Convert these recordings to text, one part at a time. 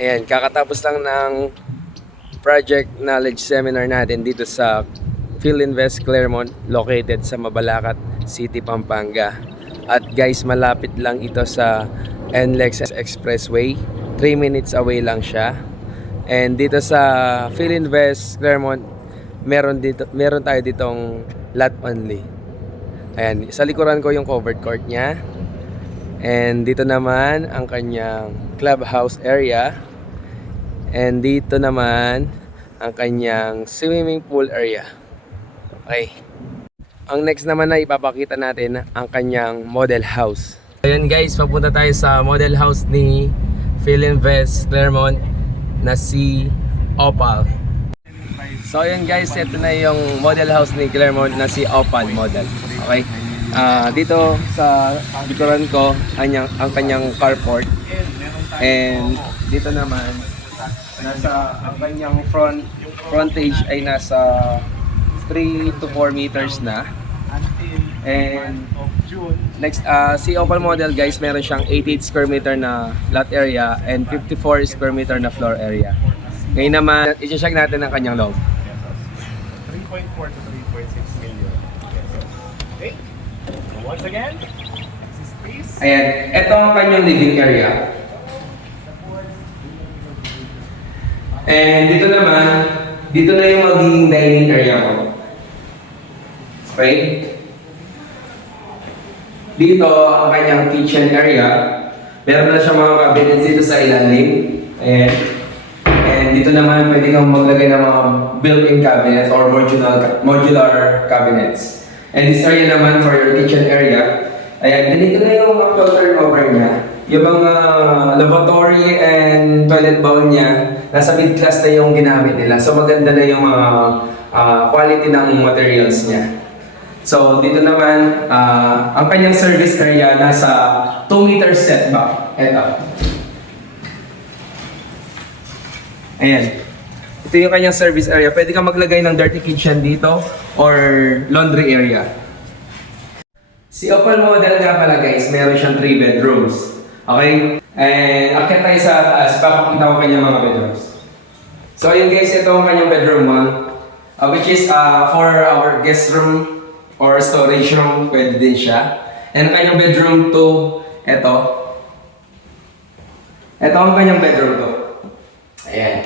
Ayan, kakatapos lang ng project knowledge seminar natin dito sa PhilInvest Claremont, located sa Mabalacat City, Pampanga. At guys, malapit lang ito sa NLEX Expressway. 3 minutes away lang siya. And dito sa PhilInvest Claremont, meron tayo ditong lot only. Ayan, sa likuran ko yung covered court niya. And dito naman ang kanyang clubhouse area. And dito naman ang kanyang swimming pool area. Okay. Ang next naman na ipapakita natin ang kanyang model house. Ayun guys, papunta tayo sa model house ni PhilInvest Claremont na si Opal. So ayun guys, ito na yung model house ni Claremont na si Opal model. Okay. Dito sa likuran ko ang kanyang carport. And dito naman ang kanyang frontage ay nasa 3 to 4 meters na. And next, si Opal model guys, meron siyang 88 square meter na lot area and 54 square meter na floor area. Ngayon naman, i-check natin ang kanyang loob. 3.4 to 3.6 million. Okay. Once again, this is please. Ayan, ito ang kanyang living area. And dito na yung magiging dining area ko. Okay? Dito ang kanyang kitchen area. Meron na siya mga cabinets dito sa ilalim. Ayan. And dito naman pwede kang maglagay ng mga built-in cabinets or modular cabinets. And this area naman for your kitchen area. Ayan, dito na yung actual turnover niya. Yung mga lavatory and toilet bowl niya, nasa mid-class na yung ginamit nila. So maganda na yung mga quality ng materials niya. So dito naman, ang kanyang service area nasa 2 meters setback. Ito. Ayan. Ito yung kanyang service area. Pwede kang maglagay ng dirty kitchen dito or laundry area. Si Opal model nga pala guys, meron siyang 3 bedrooms. Okay? And akit tayo sa taas, papakita ko kanyang mga bedrooms. So ayun guys, ito ang kanyang bedroom 1, which is for our guest room or storage room, pwede din siya. And ang kanyang bedroom 2, ito. Ito ang kanyang bedroom 2. Ayan.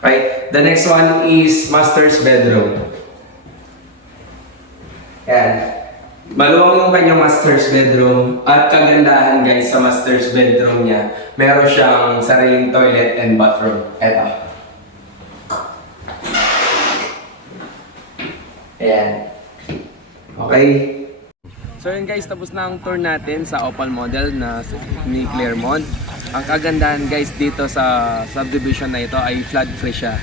Okay, the next one is master's bedroom. Ayan. Maluwang yung kanyang master's bedroom at kagandahan guys sa master's bedroom niya, meron siyang sariling toilet and bathroom. Eto. Ayan. Okay. So yun guys, tapos na ang tour natin sa Opal model ni Claremont. Ang kagandahan guys dito sa subdivision na ito ay flood free siya.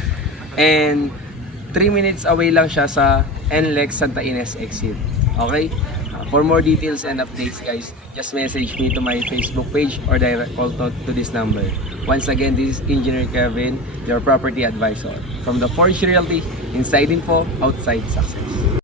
And 3 minutes away lang siya sa NLEX Santa Ines exit. Okay? For more details and updates guys, just message me to my Facebook page or direct call to this number. Once again, this is Engineer Kevin, your property advisor. From the Forge Realty, inside info, outside success.